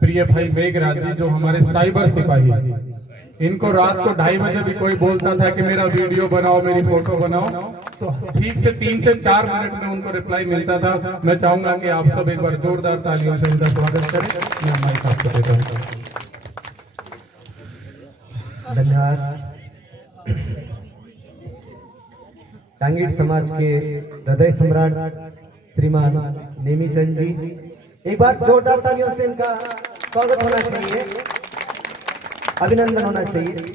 प्रिय भाई मेघराज जी जो हमारे साइबर सिपाही, इनको रात को 2:30 बजे भी कोई बोलता था कि मेरा वीडियो बनाओ, मेरी फोटो बनाओ, तो ठीक से 3 से 4 मिनट में उनको रिप्लाई मिलता था। मैं चाहूंगा कि आप सब एक बार जोरदार तालियों से उनका स्वागत करें। मैं माइक आपको देता हूं। धन्यवाद। चांगीड़ समाज के हृदय सम्राट श्रीमान नेमीचंद जी, एक बार जोरदार तालियों से इनका स्वागत होना चाहिए, अभिनंदन होना चाहिए।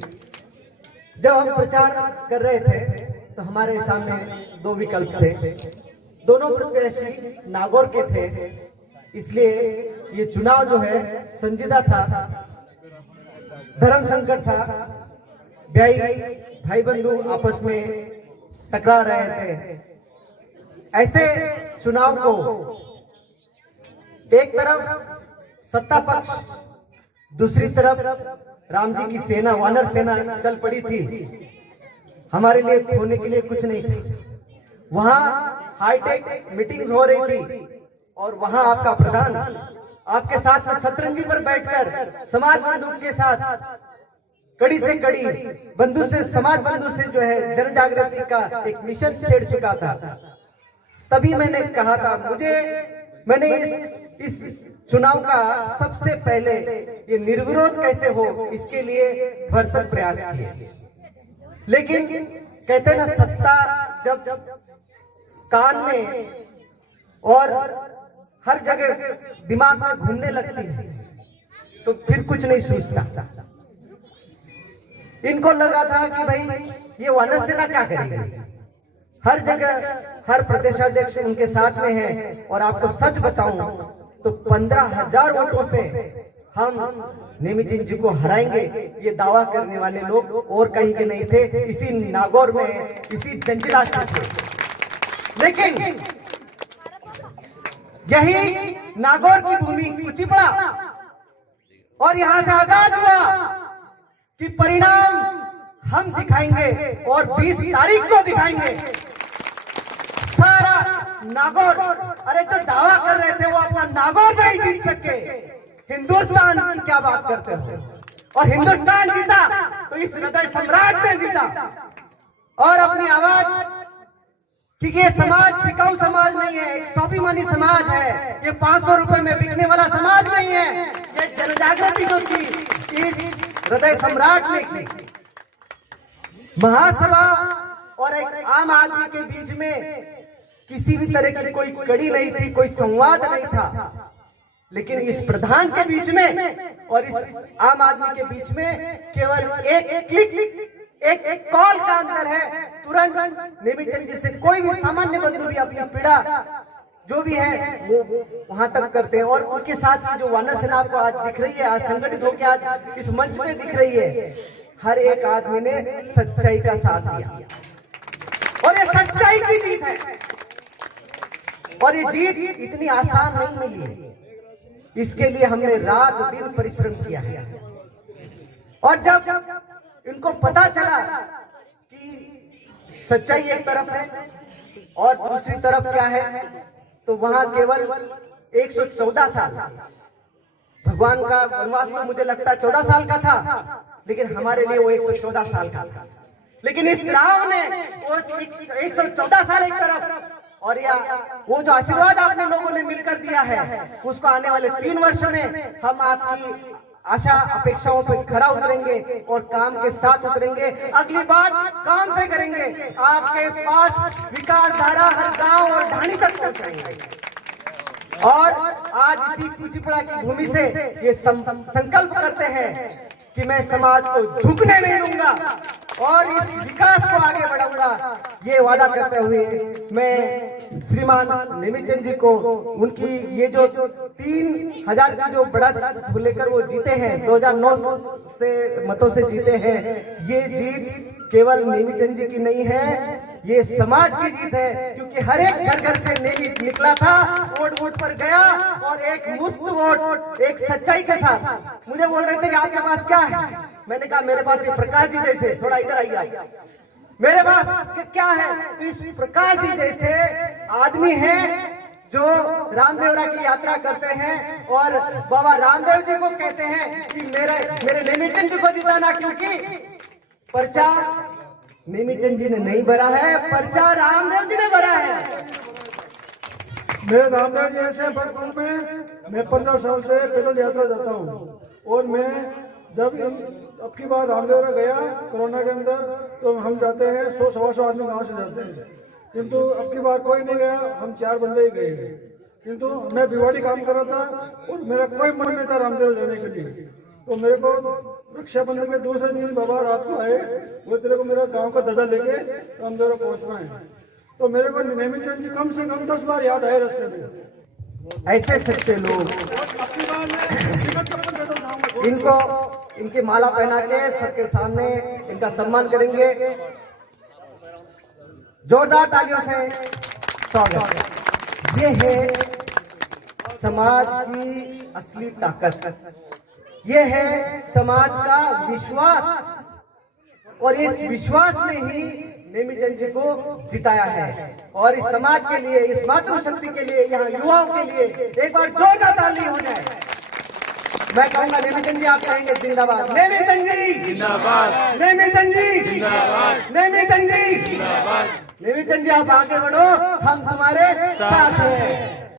जब हम प्रचार कर रहे थे तो हमारे सामने 2 विकल्प थे, दोनों प्रत्याशी नागौर के थे, इसलिए ये चुनाव जो है संजीदा था, धर्म संकट था, भाई बंधु आपस में टकरा रहे थे। ऐसे चुनाव को एक तरफ सत्ता पक्ष, दूसरी तरफ राम जी की सेना, वानर सेना चल पड़ी थी। हमारे लिए खोने के लिए कुछ नहीं था। वहां हाईटेक मीटिंग्स हो रही थी और वहां आपका प्रधान आपके साथ में शतरंजी पर बैठकर समाज बंधु के साथ कड़ी से कड़ी बंधु से, समाज बंधु से जो है जन जागृति का एक मिशन छेड़ चुका था। तभी मैंने कहा था, मैंने इस चुनाव का सबसे पहले ये निर्विरोध कैसे हो इसके लिए भरसक प्रयास किए। लेकिन कहते ना, सत्ता जब कान में और हर जगह दिमाग में घूमने लगती है तो फिर कुछ नहीं सूझता। इनको लगा था कि भाई ये वानर सेना क्या करेगी, हर जगह हर प्रदेशाध्यक्ष उनके साथ में है। और आपको सच बताऊं तो 15,000 वोटों से हम नेमीचंद जी को हराएंगे, ये दावा करने वाले लोग और कहीं के नहीं थे, इसी नागौर में, इसी जंजीरा से थे। लेकिन यही नागौर की भूमि कुचिपड़ा और यहां से आगाज हुआ कि परिणाम हम दिखाएंगे और 20 तारीख को दिखाएंगे। सारा नागौर, अरे जो दावा कर रहे थे वो अपना नागौर नहीं जीत सके, हिंदुस्तान की क्या बात करते हो। और हिंदुस्तान जीता तो इस हृदय सम्राट ने जीता। और अपनी आवाज, क्योंकि ये समाज टिकाऊ समाज नहीं है, एक स्वाभिमानी समाज है, ये 500 रुपए में बिकने वाला समाज नहीं है। ये जनजागृति जो थी इस हृदय सम्राट ने की। महासभा और एक आम आदमी के बीच में किसी भी तरह की कोई कड़ी नहीं थी, कोई संवाद नहीं था। लेकिन इस प्रधान के बीच में और इस आम आदमी के बीच में केवल एक क्लिक, एक कॉल का अंतर है। तुरंत नेमीचंद जी से कोई भी सामान्य बंधु भी अपनी पीड़ा जो भी है वो वहां तक करते हैं। और उनके साथ जो वानर सेना आपको आज दिख रही है, आज संगठित होकर आज इस मंच में दिख रही है, हर एक आदमी ने सच्चाई का साथ दिया और ये सच्चाई की जीत है। और ये जीत इतनी आसान नहीं मिली है, इसके लिए हमने रात दिन परिश्रम किया है। और जब इनको पता चला कि सच्चाई एक तरफ है और दूसरी तरफ क्या है, तो वहां केवल 114 साल, भगवान का वनवास तो मुझे लगता है 14 साल का था, लेकिन हमारे लिए वो 114 साल का था। लेकिन इस राम ने वो 114 साल एक तरफ, और या वो जो आशीर्वाद आपने लोगों ने मिलकर दिया है, उसको आने वाले 3 वर्षों में हम आपकी आशा अपेक्षाओं पर खरा उतरेंगे और काम के साथ उतरेंगे। अगली बात काम से करेंगे, आपके पास विकास धारा हर गांव और ढाणी तक पहुंचाएंगे। और आज इसी कुचिपड़ा की भूमि से ये संकल्प करते हैं कि मैं समाज को झुकने नहीं दूंगा और इस विकास को आगे बढ़ाऊंगा। ये वादा करते हुए मैं श्रीमान नेमीचंद जी को उनकी ये जो 3,000 की जो बढ़त लेकर वो जीते हैं, 2009 से मतों से जीते हैं, ये जीत केवल नेमीचंद जी की नहीं है, ये समाज की जीत है। क्योंकि हर एक घर घर से नेमी निकला था, वोट पर गया और एक मुफ्त वोट, एक सच्चाई के साथ। मुझे बोल रहे थे कि आपके पास क्या है, मैंने कहा मेरे पास ये प्रकाश जी जैसे, थोड़ा इधर आइए, मेरे पास क्या है, तो इस प्रकाश जी जैसे आदमी हैं जो रामदेवरा की यात्रा करते हैं और बाबा रामदेव जी को कहते हैं कि मेरे नेमीचंद जी को जिताना, क्योंकि पर्चा नेमीचंद जी ने नहीं भरा है, पर्चा रामदेव जी ने भरा है। मैं रामदेव जी ऐसे भक्तों में मैं 15 साल से पैदल यात्रा जाता हूँ, और मैं जब अब की बार रामदेवरा गया कोरोना के अंदर, तो हम जाते हैं 100-125 आदमी गाँव से जाते हैं, किंतु अब की बार कोई नहीं गया, हम 4 बंदे ही गए। किंतु मैं भिवाड़ी काम कर रहा था और मेरा कोई मन नहीं था रामदेव जाने के लिए। तो मेरे को रक्षाबंधन के दूसरे दिन बाबा रात को आए, वो तेरे को मेरा गांव का दादा लेके रामदेवरा पहुंचना है। तो मेरे को नेमीचंद जी कम से कम 10 बार याद आए रास्ते में। ऐसे सच्चे लोग, इनको इनकी माला पहना के सबके सामने इनका सम्मान करेंगे। जोरदार तालियों से स्वागत। ये है समाज की असली ताकत, ये है समाज का विश्वास, और इस विश्वास ने ही नेमीचंद जी को जिताया है। और इस समाज के लिए, इस मातृशक्ति के लिए, यहाँ युवाओं के लिए एक बार जोरदार ताली हो जाए। मैं कहूंगा नेमीचंद जी, आप कहेंगे जिंदाबाद, नेमीचंद जी जिंदाबाद, नेमीचंद जी जिंदाबाद, नेमीचंद जी जिंदाबाद। नेमीचंद जी आप आगे बढ़ो, हम हमारे साथ हैं।